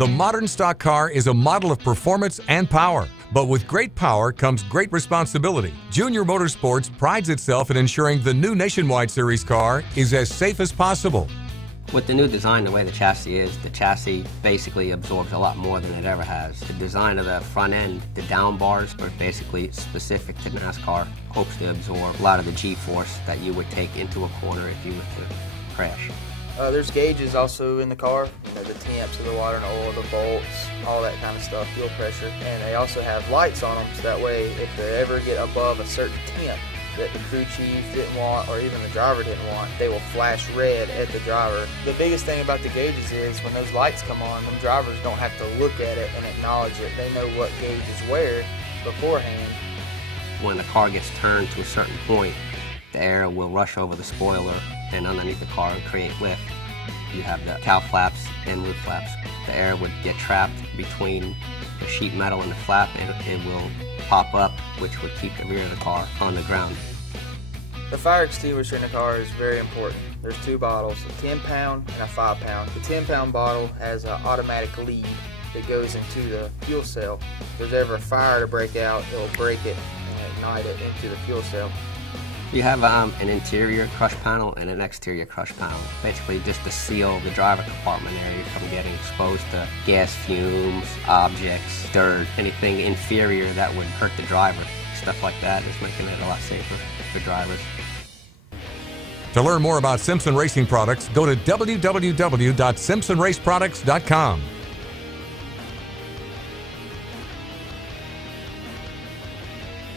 The modern stock car is a model of performance and power. But with great power comes great responsibility. Junior Motorsports prides itself in ensuring the new Nationwide Series car is as safe as possible. With the new design, the way the chassis basically absorbs a lot more than it ever has. The design of the front end, the down bars are basically specific to NASCAR, hopes to absorb a lot of the G-force that you would take into a corner if you were to crash. There's gauges also in the car, the temps of the water and oil, the bolts, all that kind of stuff, fuel pressure. And they also have lights on them, so that way if they ever get above a certain temp that the crew chief didn't want or even the driver didn't want, they will flash red at the driver. The biggest thing about the gauges is when those lights come on, them drivers don't have to look at it and acknowledge it. They know what gauge is where beforehand. When the car gets turned to a certain point, the air will rush over the spoiler and underneath the car and create lift. You have the cowl flaps and roof flaps. The air would get trapped between the sheet metal and the flap, and it will pop up, which would keep the rear of the car on the ground. The fire extinguisher in the car is very important. There's two bottles, a 10-pound and a 5-pound. The 10-pound bottle has an automatic lead that goes into the fuel cell. If there's ever a fire to break out, it will break it and ignite it into the fuel cell. You have an interior crush panel and an exterior crush panel, basically just to seal the driver compartment area from getting exposed to gas fumes, objects, dirt, anything inferior that would hurt the driver. Stuff like that is making it a lot safer for drivers. To learn more about Simpson Racing products, go to www.simpsonraceproducts.com.